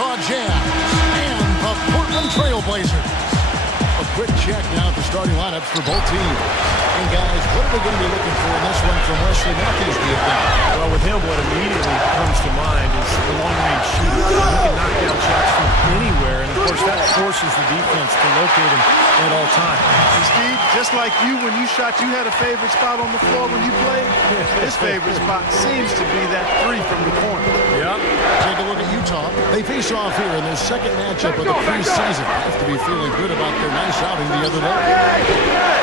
Utah Jazz and the Portland Trail Blazers. A quick check now at the starting lineups for both teams. And guys, what are we going to be looking for in this one from Wesley Matthews, do you think? Well, with him, what immediately comes to mind is the long-range shooter. He can knock down shots from anywhere, and of course that forces the defense to locate him at all times. And Steve, just like you, when you shot, you had a favorite spot on the floor when you played. His favorite spot seems to be that three from the corner. Yep. Take a look at Utah. They face off here in their second matchup of the preseason. Have to be feeling good about their nice outing the other day.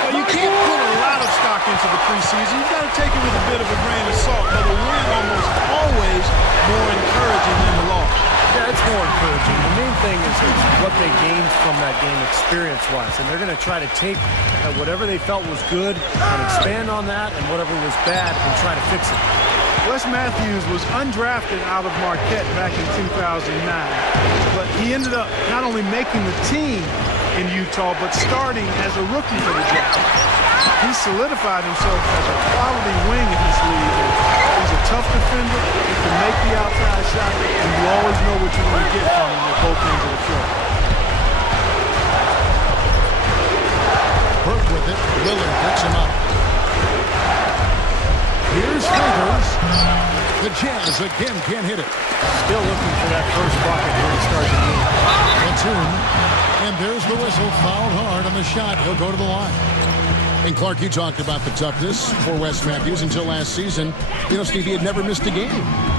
Well, you can't put a lot of stock into the preseason. You've got to take it with a bit of a grain of salt, but a win almost always more encouraging than the loss. Yeah, it's more encouraging. The main thing is what they gained from that game experience-wise, and they're going to try to take whatever they felt was good and expand on that, and whatever was bad and try to fix it. Wes Matthews was undrafted out of Marquette back in 2009, but he ended up not only making the team in Utah, but starting as a rookie for the Jazz. He solidified himself as a quality wing in this league. He's a tough defender. He can make the outside shot, and you always know what you're going to get from him at both ends of the floor. Burke with it. Lillard picks him up. Here's Favors. The Jazz again can't hit it. Still looking for that first bucket here to start the game. Platoon. And there's the whistle. Fouled hard on the shot. He'll go to the line. And Clark, you talked about the toughness for Wes Matthews until last season. You know, Steve, he had never missed a game.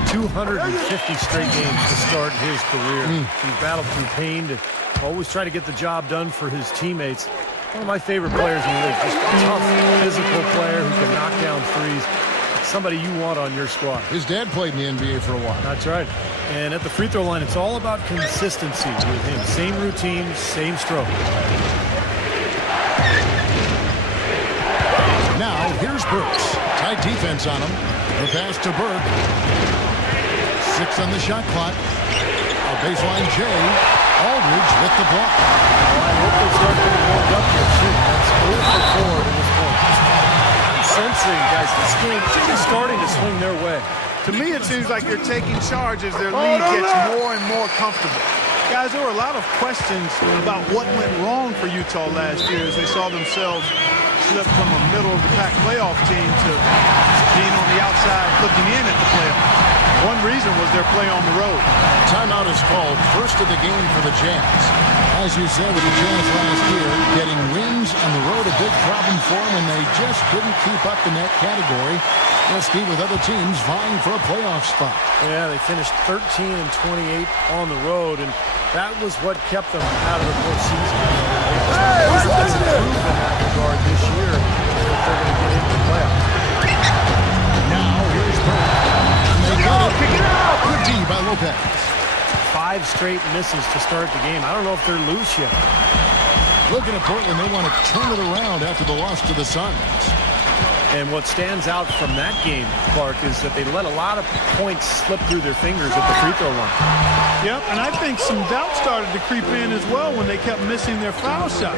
250 straight games to start his career. He battled through pain to always try to get the job done for his teammates. One of my favorite players in the league. Just a tough, physical player who can knock down threes. Somebody you want on your squad. His dad played in the NBA for a while. That's right. And at the free throw line, it's all about consistency with him. Same routine, same stroke. Now, here's Brooks. Tight defense on him. The pass to Burke. 6 on the shot clock. A baseline J. Aldridge with the block. Well, I hope they start getting warmed up here, too. That's 0 for 4 to this point. I'm sensing, guys, this game is starting to swing their way. To me, it seems like they're taking charge as their lead gets more and more comfortable. Guys, there were a lot of questions about what went wrong for Utah last year as they saw themselves slip from a middle-of-the-pack playoff team to being on the outside looking in at the playoffs. One reason was their play on the road. Timeout is called. First of the game for the Jazz. As you said with the Jazz last year, getting wins on the road a big problem for them, and they just couldn't keep up in that category. Let's be with other teams vying for a playoff spot. Yeah, they finished 13 and 28 on the road, and that was what kept them out of the postseason. They just improved in that regard this year if they're going to get into the playoffs. Now here's Burke. They got it. Pick it out. Good D by Lopez. 5 straight misses to start the game. I don't know if they're loose yet. Looking at Portland, they want to turn it around after the loss to the Suns. And what stands out from that game, Clark, is that they let a lot of points slip through their fingers at the free throw line. Yep, and I think some doubt started to creep in as well when they kept missing their foul shot.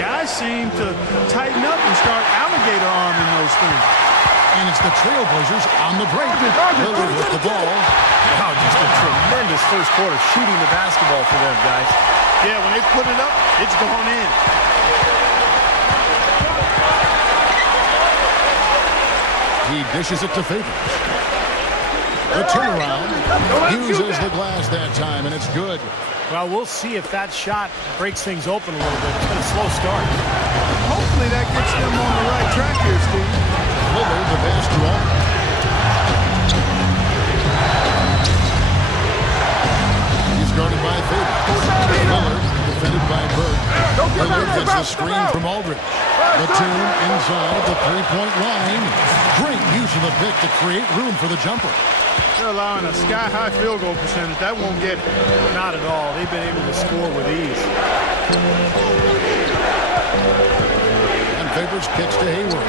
Guys seem to tighten up and start alligator arming those things. And it's the Trailblazers on the break. Lillard with the ball. Wow, just a tremendous first quarter shooting the basketball for them, guys. Yeah, when they put it up, it's gone in. He dishes it to Favors. The turnaround uses the glass that time, and it's good. Well, we'll see if that shot breaks things open a little bit. It's been a slow start. Hopefully that gets them on the right track here, Steve. Lillard, the pass to Aldridge. He's guarded by Favors. Lillard, defended by Burke. Lillard gets the screen from Aldridge. Platoon inside the three-point line. Great use of the pick to create room for the jumper. They're allowing a sky-high field goal percentage. That won't get it. Not at all. They've been able to score with ease. And Favors kicks to Hayward.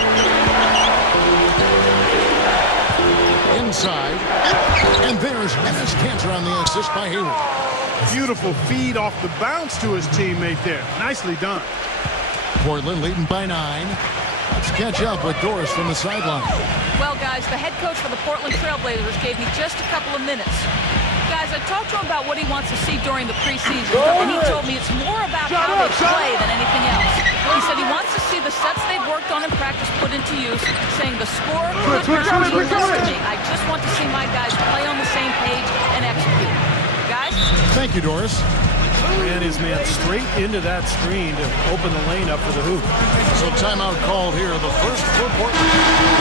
Inside. And there's Enes Kanter on the assist by Hayward. Beautiful feed off the bounce to his teammate there. Nicely done. Portland leading by 9. Let's catch up with Doris from the sideline. Well, guys, the head coach for the Portland Trail Blazers gave me just a couple of minutes. Guys, I talked to him about what he wants to see during the preseason, and he told me it's more about how they play than anything else. He said he wants to see the sets they've worked on in practice put into use, saying the score could not mean less to me. I just want to see my guys play on the same page and execute. Guys? Thank you, Doris. Ran his man straight into that screen to open the lane up for the hoop. So timeout called here. The first for Portland.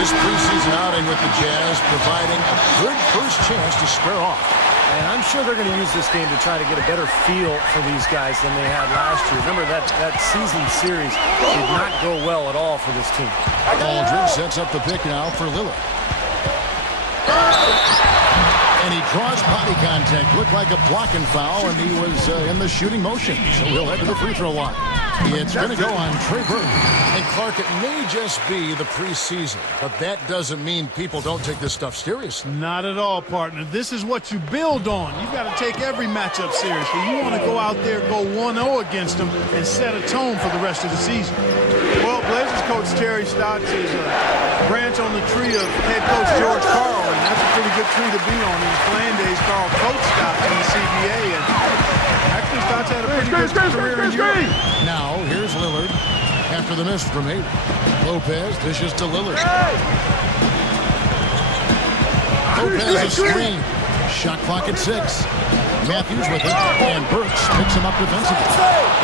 This preseason outing with the Jazz providing a good first chance to square off. And I'm sure they're going to use this game to try to get a better feel for these guys than they had last year. Remember, that season series did not go well at all for this team. Aldridge sets up the pick now for Lillard. And he draws body contact. Looked like a blocking foul, and he was in the shooting motion. So he'll head to the free throw line. It's going to go on Trey Burke. And Clark, it may just be the preseason, but that doesn't mean people don't take this stuff seriously. Not at all, partner. This is what you build on. You've got to take every matchup seriously. You want to go out there, go 1-0 against them, and set a tone for the rest of the season. Well, Blazers coach Terry Stotts is a branch on the tree of head coach George Karl, and that's a pretty good tree to be on. In his playing days, Karl coached Stotts in the CBA, and actually Stotts had a pretty good career in Europe. Now, here's Lillard after the miss from Hayden. Lopez dishes to Lillard. Lopez a screen. Shot clock at 6. Matthews with it, and Burks picks him up defensively.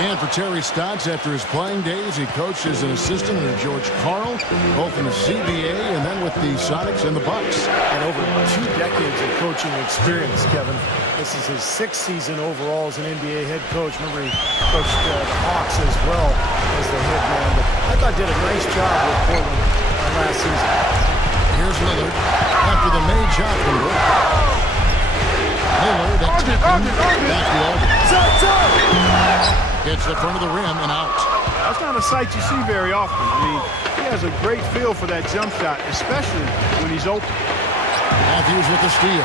And for Terry Stotts, after his playing days, he coached as an assistant under George Karl, both in the CBA and then with the Sonics and the Bucks. And over 2 decades of coaching experience, Kevin. This is his 6th season overall as an NBA head coach. Remember, he coached the Hawks as well as the head man. But I thought did a nice job with Portland last season. Here's Lillard after the made shot from Burke. Lillard at back to Aldridge. Hits the front of the rim and out. That's not a sight you see very often. I mean, he has a great feel for that jump shot, especially when he's open. Matthews with the steal.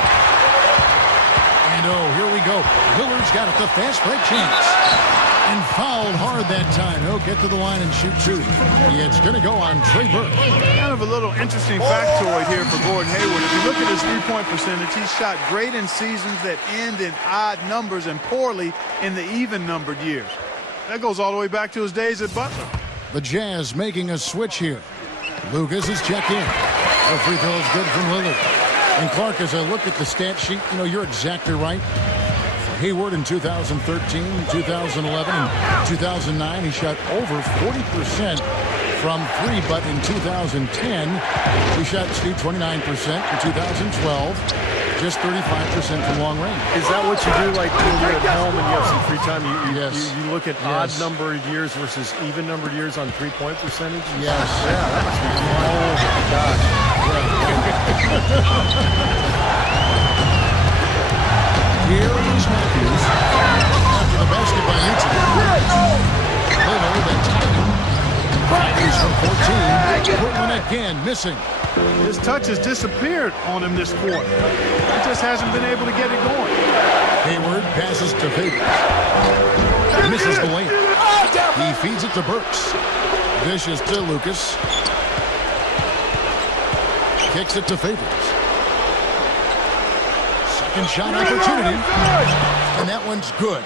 And here we go. Lillard's got it, the fast break chance. And fouled hard that time. He'll get to the line and shoot 2. It's going to go on Trey Burke. Kind of a little interesting factoid here for Gordon Hayward. If you look at his three-point percentage, he's shot great in seasons that end in odd numbers and poorly in the even-numbered years. That goes all the way back to his days at Butler. The Jazz making a switch here. Lucas is checked in. The free throw is good from Lillard. And Clark, as I look at the stat sheet, you're exactly right. Hayward in 2013, 2011, and 2009, he shot over 40% from 3, but in 2010, he shot 29%. In 2012, just 35% from long range. Is that what you do, like when you're at home and you have some free time? You look at odd numbered years versus even numbered years on three-point percentage? Yes. Yeah, that must be oh my gosh. Here is Matthews after the basket by Utah. Lillard and Titan. Matthews from 14. Portland again missing. His touch has disappeared on him this quarter. He just hasn't been able to get it going. Hayward passes to Favors. Misses the layup. He feeds it to Burks. Dishes to Lucas. Kicks it to Favors. Second shot opportunity. And that one's good.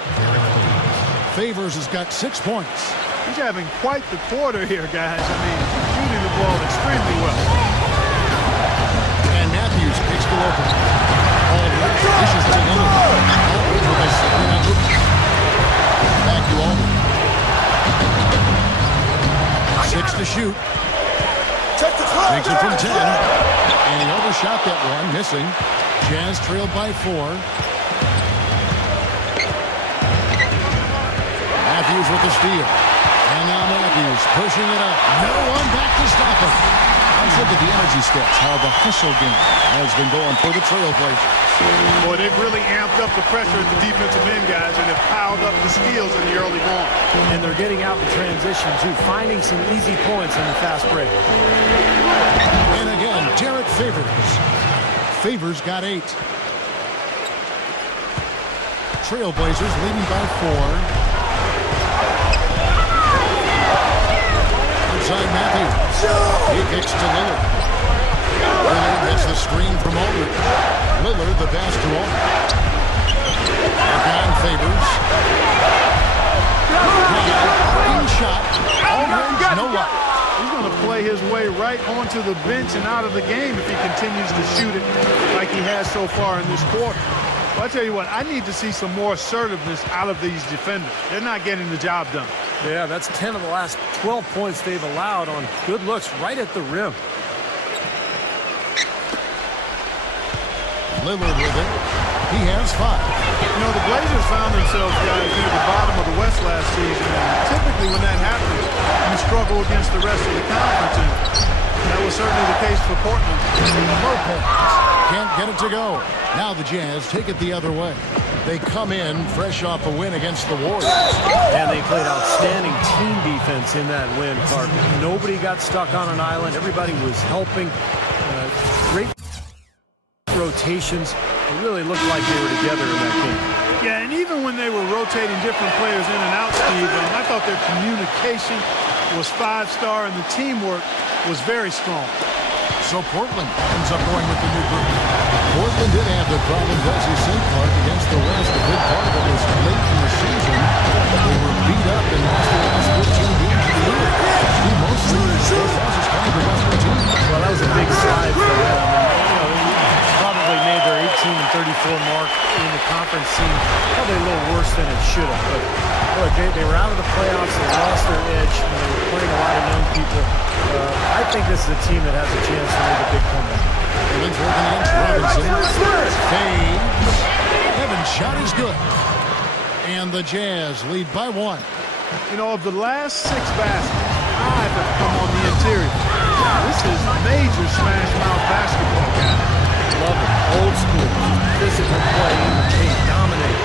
Favors has got 6 points. He's having quite the quarter here, guys. I mean, shooting the ball extremely well. And Matthews kicks to open. Aldridge dishes to Lillard. Aldridge with a screen on Lucas. Back to Aldridge. 6 to shoot. Takes it from 10. And he overshot that one, missing. Jazz trailed by 4. Matthews with the steal. And now Matthews pushing it up. No one back to stop him. Let's look at the energy stats, how the hustle game has been going for the Trailblazers. Boy, they've really amped up the pressure at the defensive end, guys, and have piled up the steals in the early going. And they're getting out in transition, too, finding some easy points in the fast break. And again, Derek Favors. Favors got 8. Trailblazers leading by 4. Outside Matthews. He kicks to Lillard. Lillard gets the screen from Aldridge. Lillard the pass to Aldridge. Working on Favors. Parking shot. All range, no luck. He's going to play his way right onto the bench and out of the game if he continues to shoot it like he has so far in this quarter. Well, I'll tell you what, I need to see some more assertiveness out of these defenders. They're not getting the job done. Yeah, that's 10 of the last 12 points they've allowed on good looks right at the rim. Lillard with it. He has 5. You know, the Blazers found themselves, guys, near the bottom of the West last season. And typically when that happens, you struggle against the rest of the conference. And that was certainly the case for Portland. Lopez can't get it to go. Now the Jazz take it the other way. They come in fresh off a win against the Warriors. And they played outstanding team defense in that win, Clark. Nobody got stuck on an island. Everybody was helping. Great rotations. It really looked like they were together in that game. Yeah, and even when they were rotating different players in and out, Steve, I thought their communication was 5-star and the teamwork was very strong. So Portland ends up going with the new group. Portland did have the problems, as you said, Clark, against the West. A big part of it was late in the season. They were beat up and lost the last 15 games of the year. Mostly those losses coming to Western teams. Well, that was a big slide for them. Probably made their 18-34 mark in the conference seem probably a little worse than it should have. But look, they were out of the playoffs. They lost their edge. And they were playing a lot of young people. I think this is a team that has a chance to make a big comeback. Evans working against Robinson. Fades. Evans' shot is good. And the Jazz lead by 1. You know, of the last 6 baskets, 5 have come on the interior. This is major smash mouth basketball, guys. Love it. Old school. Physical play. Dominate.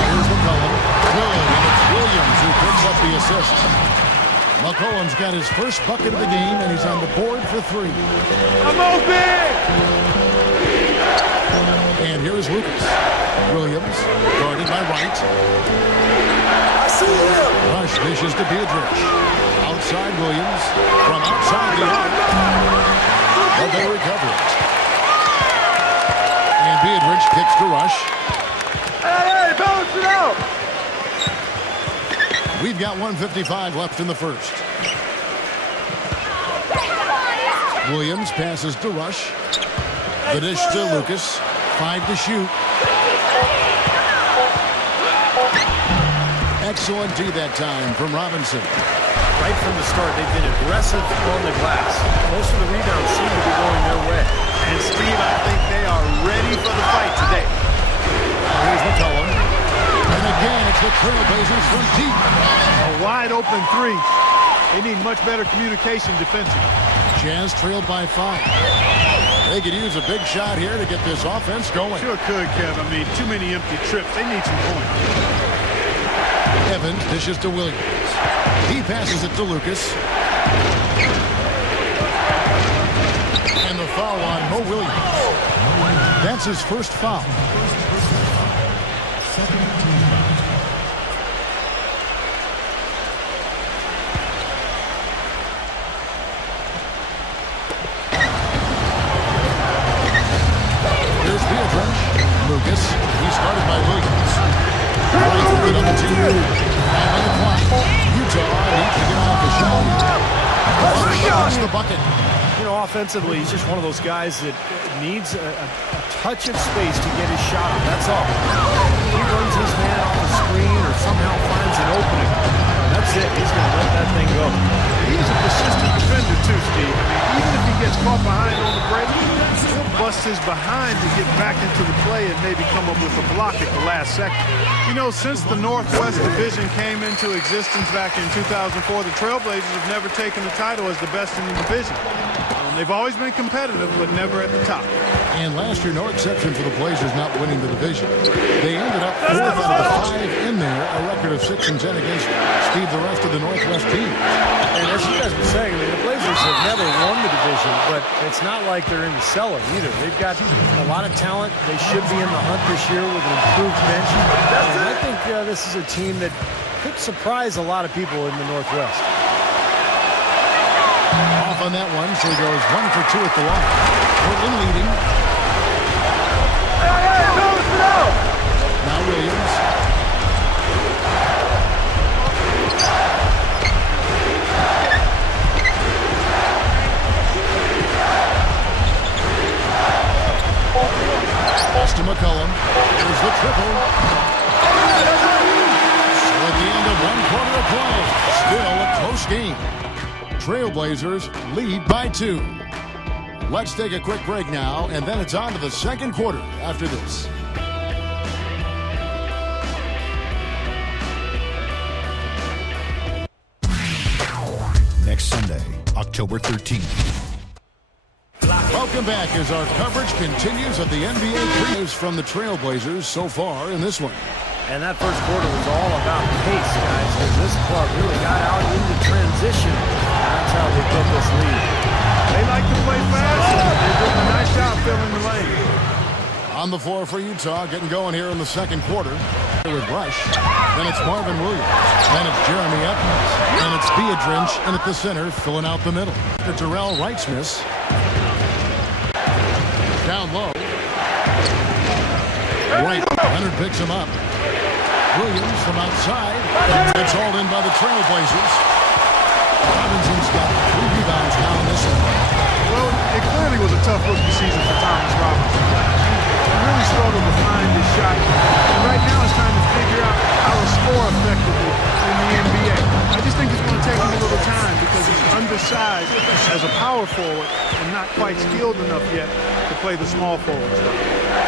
Here's McCollum. Good. And it's Williams who picks up the assist. McCollum's got his first bucket of the game, and he's on the board for 3. I'm open! And here is Lucas. Williams, guarded by Wright. I see him! Rush dishes to Beatrice. Outside Williams. From outside the arc. But they recover it. And Beatrice kicks to Rush. Hey, balance it out! We've got 1:55 left in the first. Williams passes to Rush. The dish to Lucas. 5 to shoot. Excellent D that time from Robinson. Right from the start, they've been aggressive on the glass. Most of the rebounds seem to be going their way. And Steve, I think they are ready for the fight today. Here's McCollum. And again, it's the Trailblazers from deep. A wide open 3. They need much better communication defensively. Jazz trailed by 5. They could use a big shot here to get this offense going. Sure could, Kev. I mean, too many empty trips. They need some points. Evans dishes to Williams. He passes it to Lucas. And the foul on Mo Williams. That's his first foul. Here's Beatrice. Lucas. He started by Williams. Right to the number 2. 5 on the clock. Utah needs to get off the shot. Rush the bucket. You know, offensively, he's just one of those guys that needs a touch of space to get his shot up. That's all. He runs his man off the screen or somehow finds an opening. That's it. He's going to let that thing go. He's a persistent defender, too, Steve. I mean, even if he gets caught behind on the break, he'll bust his behind to get back into the play and maybe come up with a block at the last second. You know, since the Northwest Division came into existence back in 2004, the Trailblazers have never taken the title as the best in the division. They've always been competitive, but never at the top. And last year, no exception for the Blazers not winning the division. They ended up 4th out of the 5 in there, a record of 6-10 against Steve, the rest of the Northwest team. And as you guys were saying, I mean, the Blazers have never won the division, but it's not like they're in the cellar either. They've got a lot of talent. They should be in the hunt this year with an improved bench. And I think this is a team that could surprise a lot of people in the Northwest. Off on that one, so he goes 1 for 2 at the line. Portland leading. Now Williams. Pass to McCollum. Here's the triple. So at the end of one quarter of play, still a close game. Trailblazers lead by 2. Let's take a quick break now, and then it's on to the second quarter after this. Next Sunday, October 13th. Welcome back as our coverage continues of the NBA previews from the Trailblazers so far in this one. And that first quarter was all about pace, guys, as this club really got out into transition. That's how they built this lead. They like to play fast. They're doing a nice job filling the lane. On the floor for Utah, getting going here in the second quarter with Rush. Then it's Marvin Williams. Then it's Jeremy Evans. Then it's Beadrinch in at the center, filling out the middle. To Terrell Wright-Smith. Down low. Wright, Leonard picks him up. Williams from outside. It's all in by the Trailblazers. Robinson's got 3 rebounds now in this one. Well, it clearly was a tough rookie season for Thomas Robinson. He really struggled to find his shot. And right now it's time to figure out how to score effectively in the NBA. I just think it's going to take him a little time because he's undersized as a power forward and not quite skilled enough yet to play the small forward.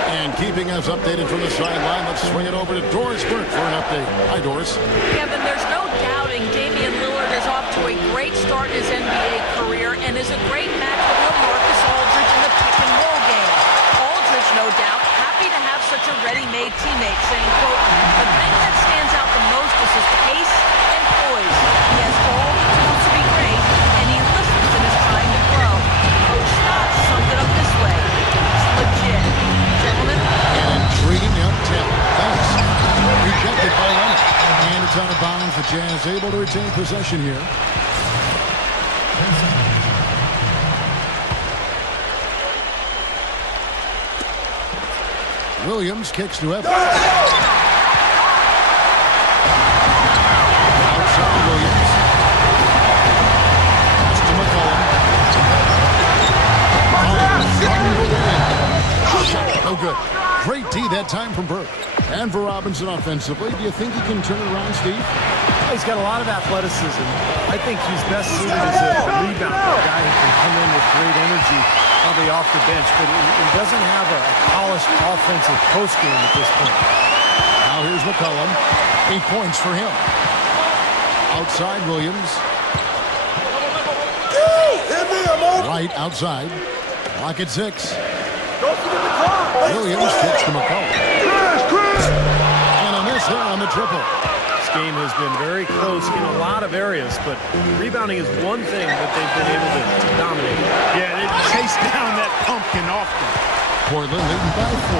And keeping us updated from the sideline, let's swing it over to Doris Burke for an update. Hi, Doris. Kevin, there's no doubting Damian Lillard is off to a great start in his NBA career and is a great match with LaMarcus Aldridge in the pick-and-roll game. Aldridge, no doubt, happy to have such a ready-made teammate, saying, quote, the thing that stands out the most is his pace and poise. He has all the tools to be great, and he listens and is trying to grow. Coach Scott summed it up this way. It's legit. Gentlemen. An intriguing young talent. Thanks. Rejected by Leonard. And it's out of bounds. The Jazz able to retain possession here. Williams kicks to Evans. Outside Williams. Pass to McCollum. No good. Great D that time from Burke. And for Robinson offensively, do you think he can turn it around, Steve? He's got a lot of athleticism. I think he's best suited as a rebounder, a guy who can come in with great energy, probably off the bench, but he doesn't have a polished offensive post game at this point. Now here's McCollum. 8 points for him. Outside Williams. Right outside. Lock at 6. Williams kicks to McCollum. And a miss here on the triple. This game has been very close in a lot of areas, but rebounding is one thing that they've been able to dominate. Yeah, they chase down that pumpkin often. Portland leading by 4.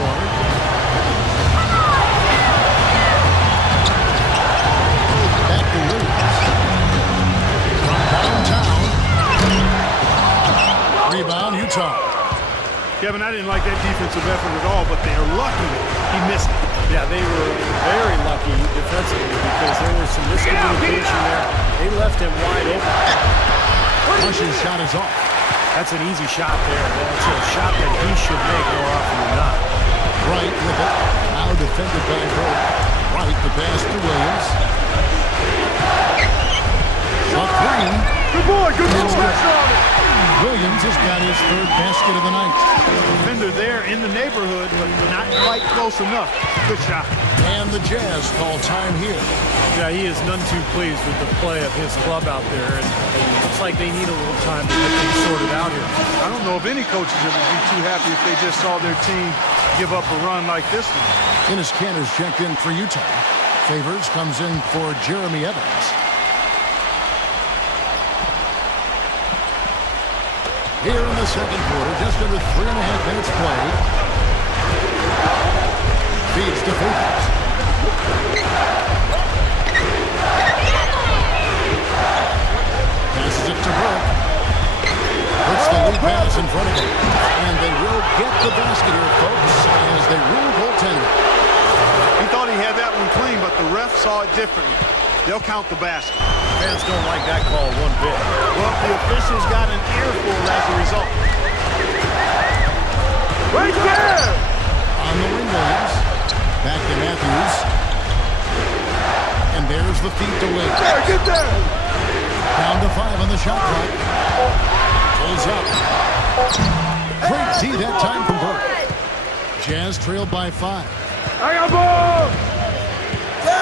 Back to Williams. From downtown. Rebound, Utah. Kevin, I didn't like that defensive effort at all, but they're lucky he missed it. Yeah, they were very lucky defensively because there was some miscommunication there. They left him wide open. Rush's shot is off. That's an easy shot there. That's a shot that he should make more often than not. Wright with it. Now defended by Burke. Wright the pass to Williams. Green. Good boy, good ball. Williams has got his 3rd basket of the night. Defender there in the neighborhood, but not quite close enough. Good shot. And the Jazz call time here. Yeah, he is none too pleased with the play of his club out there, and it looks like they need a little time to get things sorted out here. I don't know if any coaches would be too happy if they just saw their team give up a run like this one. Enes Kanter's checked in for Utah. Favors comes in for Jeremy Evans. Here in the second quarter, just under 3.5 minutes played. Feeds to Favors. Passes it to Burke. Puts the lead pass in front of him. And they will get the basket here, folks, as they rule goaltender. He thought saw it differently. They'll count the basket. Fans don't like that call one bit. Well, the officials got an earful as a result. Right there! On the wing, Williams. Back to Matthews. And there's the feed to Williams. Get there! Down to 5 on the shot clock. Pulls up. Great D that time from Burke. Jazz trailed by 5. I got ball!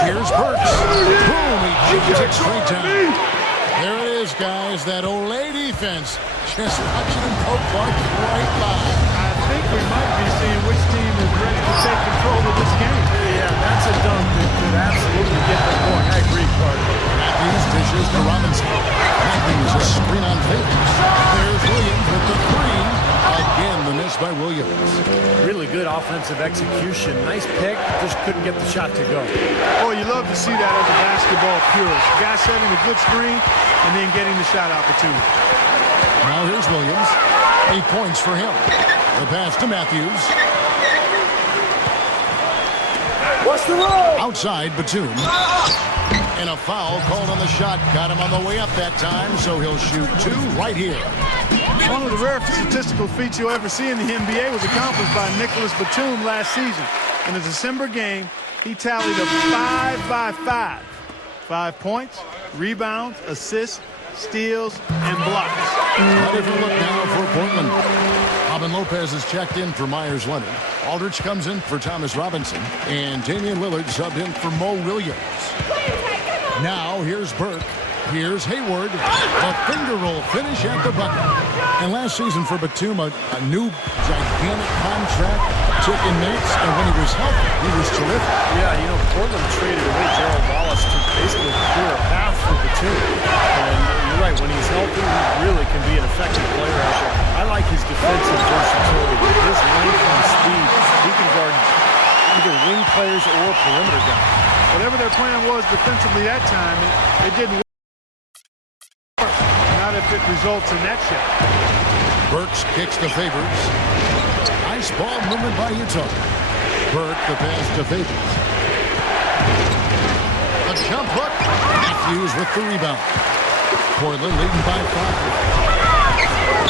Here's Burks. Boom, he jams it straight down. There it is, guys. That Olay defense. Just watching him go right by. I think we might be seeing which team is ready to take control of this game. Yeah, that's a dunk that could absolutely get them going. I agree, Carter. Matthews dishes to Robinson. Matthews a screen on Favors. There's Williams with the 3. Again, the miss by Williams. Really good offensive execution. Nice pick, just couldn't get the shot to go. Oh, you love to see that as a basketball purist. Guy setting a good screen and then getting the shot opportunity. Now here's Williams. 8 points for him. The pass to Matthews. What's the roll? Outside, Batum. And a foul called on the shot. Got him on the way up that time, so he'll shoot 2 right here. One of the rare statistical feats you'll ever see in the NBA was accomplished by Nicholas Batum last season. In a December game, he tallied a 5-by-5. 5 points, rebounds, assists, steals, and blocks. A different look now for Portland. Robin Lopez is checked in for Myers Leonard. Aldridge comes in for Thomas Robinson. And Damian Lillard subbed in for Mo Williams. Now here's Burke. Here's Hayward. A finger roll finish at the bucket. And last season for Batum, a new gigantic contract took in minutes. And when he was healthy, he was terrific. Yeah, you know, Portland traded away Gerald Wallace to basically clear a path for Batum. And you're right, when he's healthy, he really can be an effective player out there. I like his defensive versatility. His length and speed, he can guard either wing players or perimeter guys. Whatever their plan was defensively that time, it didn't work. Not if it results in that shot. Burks kicks to Favors. Nice ball movement by Utah. Burke the pass to Favors. A jump hook. Matthews with the rebound. Portland leading by 5.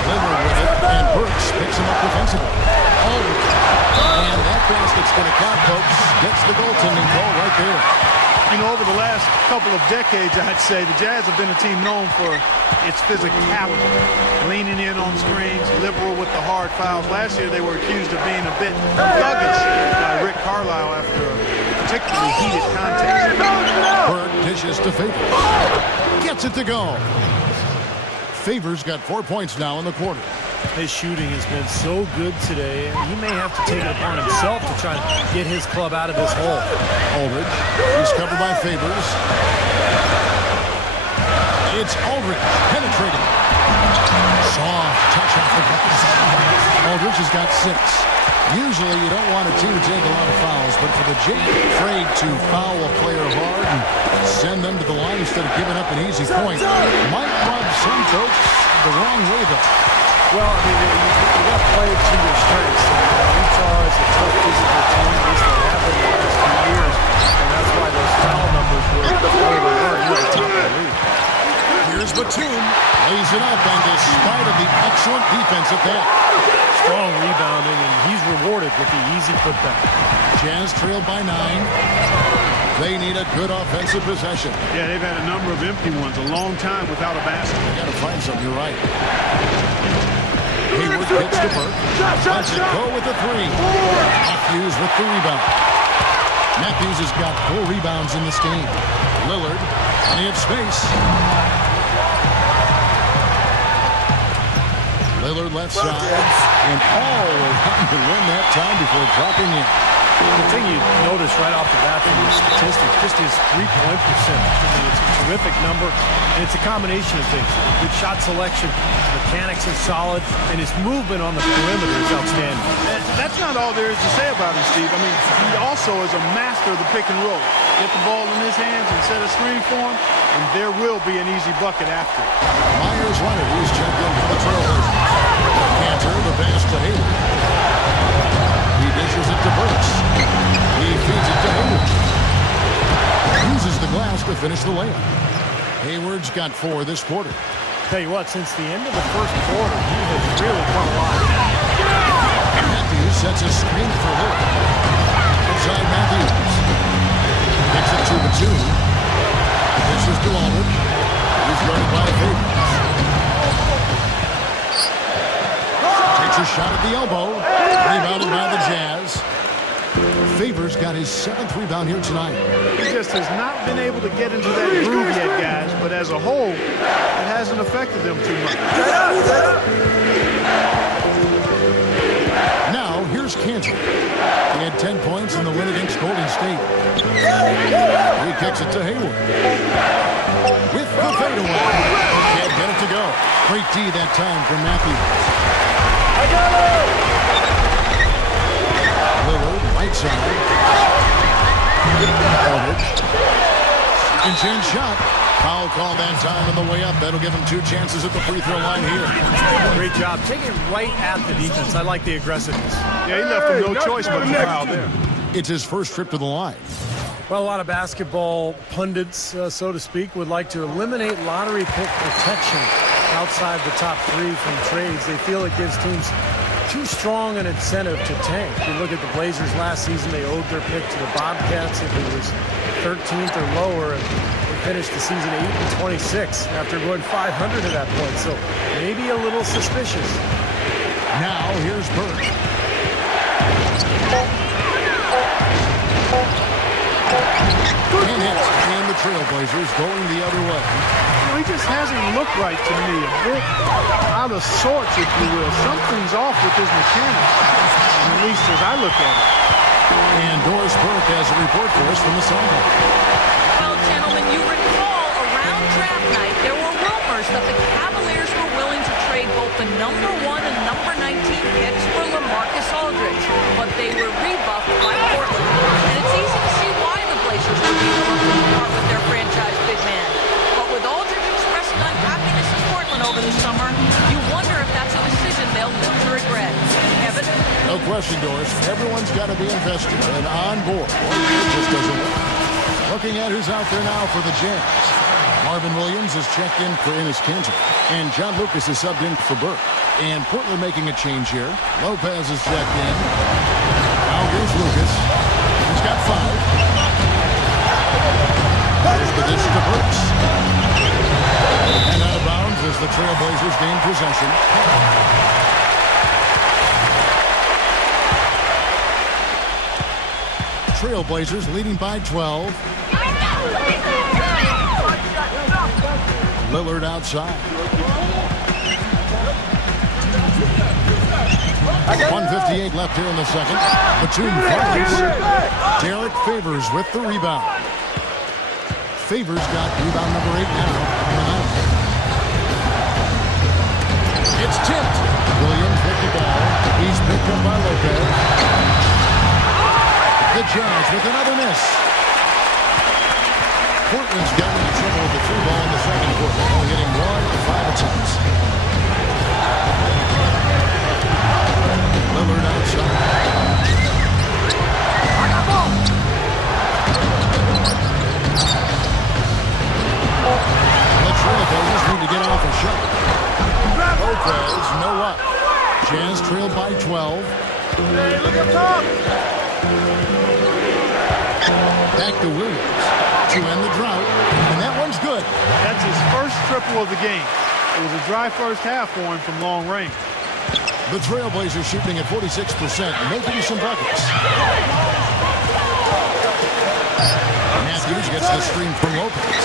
Lillard with it, and Burks picks him up defensively. And that basket's going to count, folks. Gets the goaltending call right there. You know, over the last couple of decades, I'd say, the Jazz have been a team known for its physicality. Leaning in on screens, liberal with the hard fouls. Last year, they were accused of being a bit thuggish by Rick Carlisle after a particularly heated contest. Burke dishes to Favors. Gets it to go. Favors got 4 points now in the quarter. His shooting has been so good today. He may have to take it upon himself to try to get his club out of this hole. Aldridge is covered by Favors. It's Aldridge penetrating. Soft touch off the glass. Aldridge has got 6. Usually you don't want a team to take a lot of fouls, but for the Jazz, afraid to foul a player hard and send them to the line instead of giving up an easy point, might rub some folks the wrong way, though. Well, I mean, you got to play to your strengths. Utah is a tough physical team. At least they have been the last 2 years, and that's why those foul numbers were the way they were near the top of the league. Here's Batum, lays it up, and despite of the excellent defense at that, strong rebounding, and he's rewarded with the easy putback. Jazz trailed by 9. They need a good offensive possession. Yeah, they've had a number of empty ones, a long time without a basket. They got to find something. You're right. Hayward kicks to Burke. Lets it go with the 3. Matthews with the rebound. Matthews has got 4 rebounds in this game. Lillard, plenty of space. Lillard left side, and all around the rim that time before dropping in. The thing you notice right off the bat from the statistics, just his three-point percentage. I mean, it's a terrific number, and it's a combination of things. Good shot selection, mechanics is solid, and his movement on the perimeter is outstanding. And that's not all there is to say about him, Steve. I mean, he also is a master of the pick and roll. Get the ball in his hands and set a screen for him, and there will be an easy bucket after it. Myers Leonard, who's checked in for the Trailblazers. Cantor, the pass to Hayward. He dishes it to Burks. He feeds it to Hayward. to finish the layup. Hayward's got 4 this quarter. Tell you what, since the end of the first quarter, he has really come alive. Matthews sets a screen for Lillard. Inside Matthews. Gets it to the 2. This is to Aldridge. He's guarded by Favors. Takes a shot at the elbow. Rebounded by the Jazz. Favors got his 7th rebound here tonight. He just has not been able to get into that groove yet, guys. But as a whole, it hasn't affected them too much. Now, here's Kansas. He had 10 points in the win against Golden State. He kicks it to Hayward. With the fadeaway. Can't get it to go. Great D that time from Matthews. Lillard, right side. Aldridge. Second chance shot. Foul call that time on the way up. That'll give him 2 chances at the free throw line here. Great job. Taking it right at the defense. I like the aggressiveness. Yeah, he left him no choice but to foul there. It's his first trip to the line. Well, a lot of basketball pundits, so to speak, would like to eliminate lottery pick protection outside the top 3 from trades. They feel it gives teams too strong an incentive to tank. You look at the Blazers last season, they owed their pick to the Bobcats if it was 13th or lower, and they finished the season 8-26 after going 500 at that point. So maybe a little suspicious. Now here's Burke. And hit. And the Trailblazers going the other way. He just hasn't looked right to me. A bit out of sorts, if you will. Something's off with his mechanics, at least as I look at it. And Doris Burke has a report for us from the sideline. Well, gentlemen, you recall around draft night, there were rumors that the Cavaliers were willing to trade both the number 1 and number 19 picks for LaMarcus Aldridge, but they were rebuffed by Portland. And it's easy to see why the Blazers would be reluctant to part with their franchise big man. But with Aldridge expressing unhappiness in Portland over the summer, you wonder if that's a decision they'll live to regret. Evan? No question, Doris. Everyone's got to be invested and on board, or it just doesn't work. Looking at who's out there now for the Jazz. Marvin Williams has checked in for Enes Kanter, and John Lucas is subbed in for Burke. And Portland making a change here. Lopez is checked in. Now here's Lucas. He's got 5. There's the dish to Brooks. And out of bounds as the Trailblazers gain possession. Trailblazers leading by 12. Lillard outside. 1:58 left here in the second. Batum fouls. Derek Favors with the rebound. Favors got rebound number 8 now on the night. It's tipped. Williams with the ball. He's picked up by Lopez. The Jazz with another miss. Portland's got into trouble with the 3 ball in the second quarter, only hitting 1 of 5 attempts. Lillard outside. The Trailblazers need to get off a shot. Lopez, no up. Jazz trailed by 12. Hey, look up top. Back to Williams to end the drought, and that one's good. That's his first triple of the game. It was a dry first half for him from long range. The Trailblazers shooting at 46%, making some buckets. Matthews gets the screen from Lopez.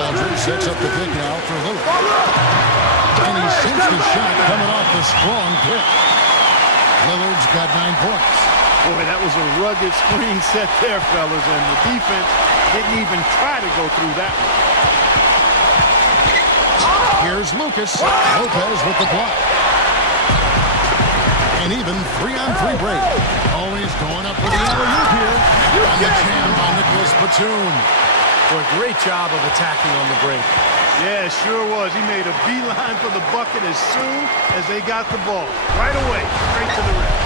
Aldridge sets up the pick now for Lillard. And he sinks the shot coming off the strong pick. Lillard's got 9 points. Boy, that was a rugged screen set there, fellas, and the defense didn't even try to go through that one. Here's Lucas. Lopez with the block. And even 3-on-3 break. Always going up with the alley-oop here. And the jam by Nicholas Batum. Boy, great job of attacking on the break. Yeah, sure was. He made a beeline for the bucket as soon as they got the ball. Right away, straight to the rim.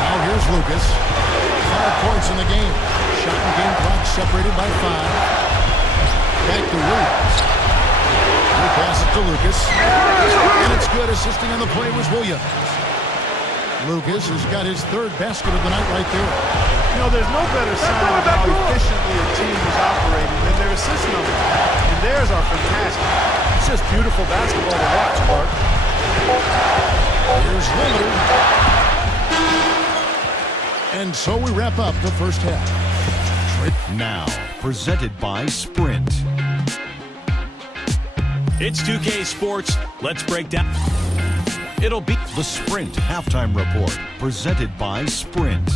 Now here's Lucas. 5 points in the game. Shot and game clock separated by 5. Back to Williams. He passes to Lucas. And it's good. Assisting on the play was Williams. Lucas has got his third basket of the night right there. You know, there's no better sign of how efficiently a team is operating than their assist numbers. And theirs are fantastic. It's just beautiful basketball to watch, Mark. Here's Lillard. And so we wrap up the first half. Now, presented by Sprint. It's 2K Sports. Let's break down. It'll be The Sprint Halftime Report, presented by Sprint.